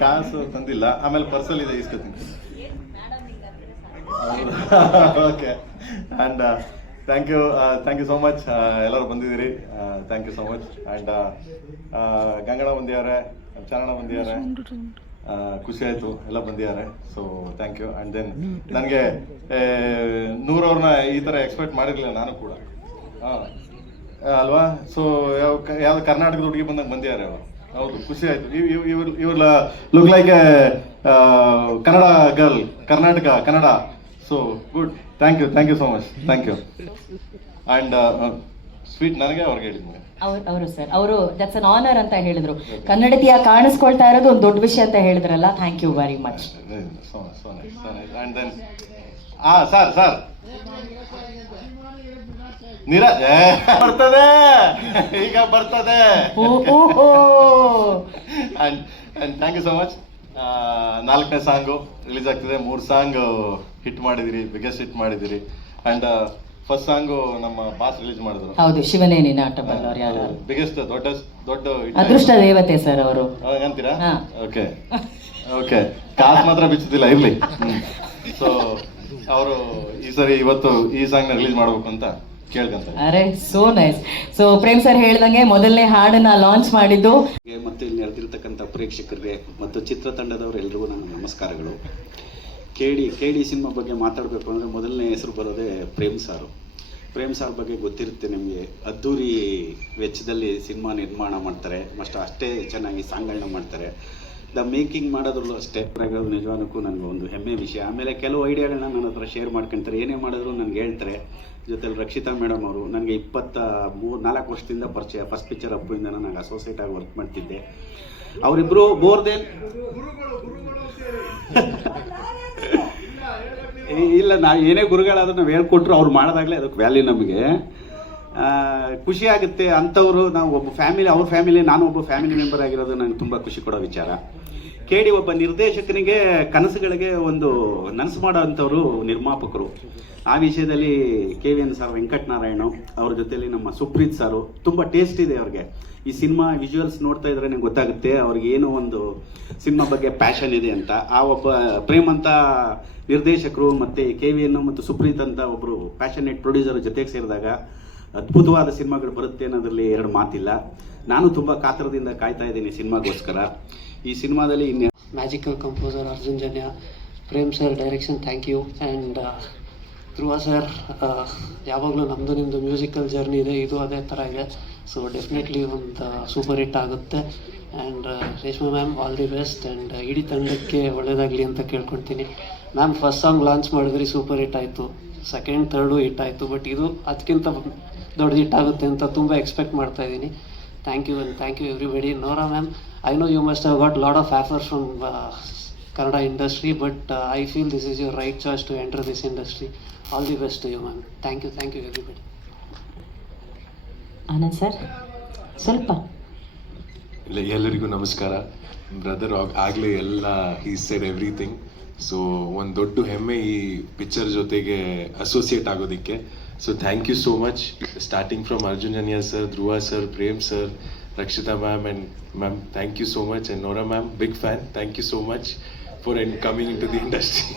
ಕಾಸು ತಂದಿಲ್ಲ, ಆಮೇಲೆ ಪರ್ಸಲ್ ಇದೆ ಇಸ್ಕೊತೀನಿ. Okay, and thank you so much, ಎಲ್ಲರೂ ಬಂದಿದ್ದೀರಿ, thank you so much. And Gangana ಬಂದಿದ್ದಾರೆ, ಚರಣ ಬಂದಿದ್ದಾರೆ, ಖುಷಿ ಆಯಿತು, ಎಲ್ಲ ಬಂದಿದ್ದಾರೆ. So thank you. And then ನನಗೆ 100 ಅವ್ರನ್ನ ಈ ಥರ ಎಕ್ಸ್ಪೆಕ್ಟ್ ಮಾಡಿರಲಿಲ್ಲ ನಾನು ಕೂಡ, ಅಲ್ವಾ? ಸೊ ಯಾವ್ದು ಕರ್ನಾಟಕದ ಹುಡುಗಿ ಬಂದಾಗ ಬಂದಿದ್ದಾರೆ ಅವರು. ಹೌದು, ಖುಷಿ ಆಯಿತು. ಇವ್ರ look like a Kannada girl, Karnataka Kannada. So good, thank you so much, thank you. And sweet ನನಗೆ ಅವ್ರಿಗೆ ಹೇಳಿದ್ದೆ ಅವರು ಸರ್, ಅವರು ದಟ್ಸ್ ಅನ್ ಆನರ್ ಅಂತ ಹೇಳಿದ್ರು. ಕನ್ನಡತಿಯ ಕಾಣಿಸ್ಕೊಳ್ತಾ ಇರೋದು ಒಂದು ದೊಡ್ಡ ವಿಷಯ ಅಂತ ಹೇಳಿದ್ರಲ್ಲ, thank you very much. And then sir ಬರ್ತದೆ, ಈಗ ಬರ್ತದೆ. And thank you so much. 4ನೇ ಸಾಂಗು ರಿಲೀಸ್ ಆಗ್ತಿದೆ. 3 ಸಾಂಗ್ ಹಿಟ್ ಮಾಡಿದಿರಿ, ಬಿಗ್ಗೆಸ್ಟ್ ಹಿಟ್ ಮಾಡಿದಿರಿ. ಆ್ಯಂಡ್ ಫಸ್ಟ್ ಸಾಂಗು ನಮ್ಮ ಬಾಸ್ ರಿಲೀಸ್ ಮಾಡಿದ್ರು. ಹೌದು, ಶಿವನೇ ನೀನು ಆಟ ಬಲ್ಲವರು ಯಾರು, ಬಿಗ್ಗೆಸ್ಟ್ ದೊಡ್ಡ ಅದೃಷ್ಟ ದೇವತೆ ಸರ್ ಅವರು ಅಂತೀರಾ? ಓಕೆ ಓಕೆ, ಕಾಸು ಮಾತ್ರ ಬಿಚ್ಚುದಿಲ್ಲ, ಇರ್ಲಿ. ಸೊ ಅವರು ಇವತ್ತು ಈ ಸಾಂಗ್ನ ರಿಲೀಸ್ ಮಾಡ್ಬೇಕು ಅಂತ ಕೇಳ್ಕೊಂತಾರೆ. ಅರೆ so nice. So Prem sir ಹೇಳ್ದಂಗೆ ಮೊದಲನೇ ಹಾಡನ್ನ ಲಾಂಚ್ ಮಾಡಿದ್ದು ಮತ್ತು ಇಲ್ಲಿ ನೆರೆದಿರ್ತಕ್ಕಂಥ ಪ್ರೇಕ್ಷಕರಿಗೆ ಮತ್ತು ಚಿತ್ರತಂಡದವರೆಲ್ಲರಿಗೂ ನನ್ನ ನಮಸ್ಕಾರಗಳು. ಕೆ ಡಿ ಸಿನಿಮಾ ಬಗ್ಗೆ ಮಾತಾಡಬೇಕು ಅಂದರೆ ಮೊದಲನೇ ಹೆಸರು ಬರೋದೇ ಪ್ರೇಮ್ ಸಾರ್ ಬಗ್ಗೆ ಗೊತ್ತಿರುತ್ತೆ ನಿಮಗೆ. ಅದ್ದೂರಿ ವೆಚ್ಚದಲ್ಲಿ ಸಿನಿಮಾ ನಿರ್ಮಾಣ ಮಾಡ್ತಾರೆ, ಅಷ್ಟೇ ಚೆನ್ನಾಗಿ ಸಾಂಗ್ಗಳನ್ನ ಮಾಡ್ತಾರೆ. ದ ಮೇಕಿಂಗ್ ಮಾಡೋದ್ರಲ್ಲೂ ಅಷ್ಟೇ ನಿಜವಾನಕ್ಕೂ ನನಗೆ ಒಂದು ಹೆಮ್ಮೆ ವಿಷಯ. ಆಮೇಲೆ ಕೆಲವು ಐಡಿಯಾಗಳನ್ನ ನನ್ನ ಹತ್ರ ಶೇರ್ ಮಾಡ್ಕೊತಾರೆ, ಏನೇ ಮಾಡಿದ್ರು ನನಗೆ ಹೇಳ್ತಾರೆ. ಜೊತೆಲಿ ರಕ್ಷಿತಾ ಮೇಡಮ್ ಅವರು ನನಗೆ 4 ವರ್ಷದಿಂದ ಪರಿಚಯ. ಫಸ್ಟ್ ಪಿಕ್ಚರ್ ಅಪ್ಪುಯಿಂದ ನಾನು ಅಸೋಸಿಯೇಟ್ ಆಗಿ ವರ್ಕ್ ಮಾಡ್ತಿದ್ದೆ. ಅವರಿಬ್ಬರು ಬೋರ್ದೇನ್ ಇಲ್ಲ, ನಾವು ಏನೇ ಗುರುಗಳಾದ್ರೂ ನಾವು ಹೇಳ್ಕೊಟ್ರು ಅವ್ರು ಮಾಡೋದಾಗಲೇ ಅದಕ್ಕೆ ವ್ಯಾಲ್ಯೂ ನಮಗೆ. ಖುಷಿ ಆಗುತ್ತೆ. ಅಂಥವ್ರು ನಾವು ಒಬ್ಬ ಫ್ಯಾಮಿಲಿ, ಅವ್ರ ಫ್ಯಾಮಿಲಿ, ನಾನು ಒಬ್ಬ ಫ್ಯಾಮಿಲಿ ಮೆಂಬರ್ ಆಗಿರೋದು ನನಗೆ ತುಂಬ ಖುಷಿ ಕೊಡೋ ವಿಚಾರ. ಕೆ ಡಿ ಒಬ್ಬ ನಿರ್ದೇಶಕನಿಗೆ ಕನಸುಗಳಿಗೆ ಒಂದು ನನಸು ಮಾಡೋ ಅಂಥವರು ನಿರ್ಮಾಪಕರು. ಆ ವಿಷಯದಲ್ಲಿ KVN ಸರ್, ವೆಂಕಟನಾರಾಯಣ ಅವ್ರ ಜೊತೆಲಿ ನಮ್ಮ ಸುಪ್ರೀತ್ ಸಾರು ತುಂಬ ಟೇಸ್ಟ್ ಇದೆ ಅವ್ರಿಗೆ. ಈ ಸಿನಿಮಾ ವಿಜುವಲ್ಸ್ ನೋಡ್ತಾ ಇದ್ರೆ ನಂಗೆ ಗೊತ್ತಾಗುತ್ತೆ ಅವ್ರಿಗೆ ಏನೋ ಒಂದು ಸಿನಿಮಾ ಬಗ್ಗೆ ಪ್ಯಾಷನ್ ಇದೆ ಅಂತ. ಆ ಒಬ್ಬ ಪ್ರೇಮ್ ಅಂತ ನಿರ್ದೇಶಕರು ಮತ್ತು KVN ಮತ್ತು ಸುಪ್ರೀತ್ ಅಂತ ಒಬ್ಬರು ಪ್ಯಾಷನೇಟ್ ಪ್ರೊಡ್ಯೂಸರ್ ಜೊತೆಗೆ ಸೇರಿದಾಗ ಅದ್ಭುತವಾದ ಸಿನಿಮಾಗಳು ಬರುತ್ತೆ ಅನ್ನೋದ್ರಲ್ಲಿ 2 ಮಾತಿಲ್ಲ. ನಾನು ತುಂಬ ಕಾತರದಿಂದ ಕಾಯ್ತಾ ಇದ್ದೀನಿ ಸಿನಿಮಾಗೋಸ್ಕರ. ಈ ಸಿನಿಮಾದಲ್ಲಿ magical composer Arjun Janya, Prem sir direction, thank you. And Dhruva sir, ಯಾವಾಗಲೂ ನಮ್ಮದು ನಿಮ್ಮದು ಮ್ಯೂಸಿಕಲ್ ಜರ್ನಿ ಇದೆ, ಇದು ಅದೇ ಥರ ಇದೆ. ಸೊ ಡೆಫಿನೆಟ್ಲಿ ಒಂದು ಸೂಪರ್ ಹಿಟ್ ಆಗುತ್ತೆ. And Reshma ma'am, all the best. And ಇಡೀ ತಂಡಕ್ಕೆ ಒಳ್ಳೆಯದಾಗಲಿ ಅಂತ ಕೇಳ್ಕೊಳ್ತೀನಿ. ಮ್ಯಾಮ್, ಫಸ್ಟ್ ಸಾಂಗ್ ಲಾಂಚ್ ಮಾಡಿದ್ರಿ, ಸೂಪರ್ ಹಿಟ್ ಆಯಿತು. ಸೆಕೆಂಡ್, ಥರ್ಡು ಹಿಟ್ ಆಯಿತು. ಬಟ್ ಇದು ಅದಕ್ಕಿಂತ ದೊಡ್ಡ ಹಿಟ್ ಆಗುತ್ತೆ ಅಂತ ತುಂಬ ಎಕ್ಸ್ಪೆಕ್ಟ್ ಮಾಡ್ತಾ ಇದ್ದೀನಿ. Thank you and thank you everybody. Nora ma'am, I know you must have got lot of offers from Kannada industry, but I feel this is your right choice to enter this industry. All the best to you, ma'am. Thank you everybody. Anand sir ಸ್ವಲ್ಪ. ಎಲ್ಲರಿಗೂ ನಮಸ್ಕಾರ. Brother ಆಗಲೇ ಎಲ್ಲ he said everything. So ಒಂದು ದೊಡ್ಡ ಹೆಮ್ಮೆ ಈ picture ಜೊತೆಗೆ ಅಸೋಸಿಯೇಟ್ ಆಗೋದಕ್ಕೆ. So thank you so much, starting from Arjun Janya sir, Dhruva sir, Prem sir, Rakshita ma'am, and ma'am, thank you so much. And Nora ma'am, big fan, thank you so much for coming into the industry.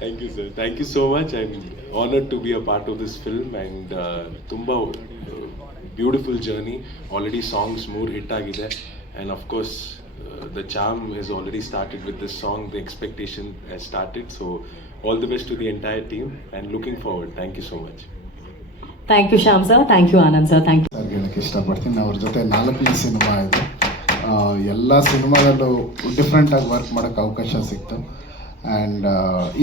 Thank you sir, thank you so much. I'm honored to be a part of this film, and tumba beautiful journey. Already songs more hit agide, and of course the charm has already started with this song. The expectation has started. So all the best to the entire team and looking forward. Thank you so much. Thank you Shyam sir, thank you Anand sir, thank you. ಹೇಳಕ್ಕೆ ಇಷ್ಟಪಡ್ತೀನಿ. ಅವ್ರ ಜೊತೆ 4ನೇ cinema ಇದು. ಎಲ್ಲ ಸಿನಿಮಾದಲ್ಲೂ ಡಿಫ್ರೆಂಟಾಗಿ work ಮಾಡೋಕ್ಕೆ ಅವಕಾಶ ಸಿಕ್ತು. ಆ್ಯಂಡ್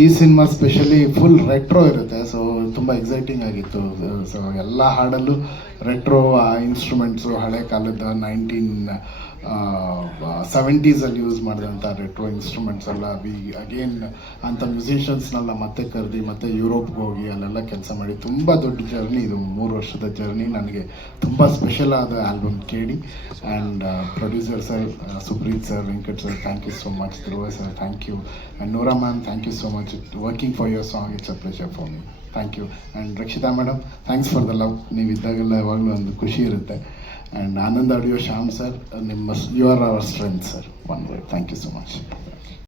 ಈ ಸಿನಿಮಾ ಸ್ಪೆಷಲಿ ಫುಲ್ ರೆಟ್ರೋ ಇರುತ್ತೆ. ಸೊ ತುಂಬ ಎಕ್ಸೈಟಿಂಗ್ ಆಗಿತ್ತು. ಸೊ ಎಲ್ಲ ಹಾಡಲ್ಲೂ ರೆಟ್ರೋ ಇನ್ಸ್ಟ್ರೂಮೆಂಟ್ಸು, ಹಳೆ ಕಾಲದ 1970s ಯೂಸ್ ಮಾಡಿದಂಥ ರೆಟ್ರೋ ಇನ್ಸ್ಟ್ರೂಮೆಂಟ್ಸ್ ಎಲ್ಲ ಅಗೇನ್ ಅಂಥ ಮ್ಯೂಸಿಷಿಯನ್ಸ್ನೆಲ್ಲ ಮತ್ತೆ ಕರೆದಿ ಮತ್ತೆ ಯುರೋಪ್ಗೆ ಹೋಗಿ ಅಲ್ಲೆಲ್ಲ ಕೆಲಸ ಮಾಡಿ ತುಂಬ ದೊಡ್ಡ ಜರ್ನಿ ಇದು. 3 ವರ್ಷದ ಜರ್ನಿ. ನನಗೆ ತುಂಬ ಸ್ಪೆಷಲ್ ಆದ ಆಲ್ಬಮ್ ಕೇಳಿ. And producer sir, Supreeth sir, Venkat sir, thank you so much. Dhruva sir, thank you. And Nora ma'am, thank you so much. Working for your song, it's a pleasure for me. Thank you. And Rakshita madam, thanks for the love. ನೀವು ಇದ್ದಾಗೆಲ್ಲ ಯಾವಾಗಲೂ ಒಂದು ಖುಷಿ ಇರುತ್ತೆ. And Anand audio Shyam sir, you are our strength sir. One word, thank you so much.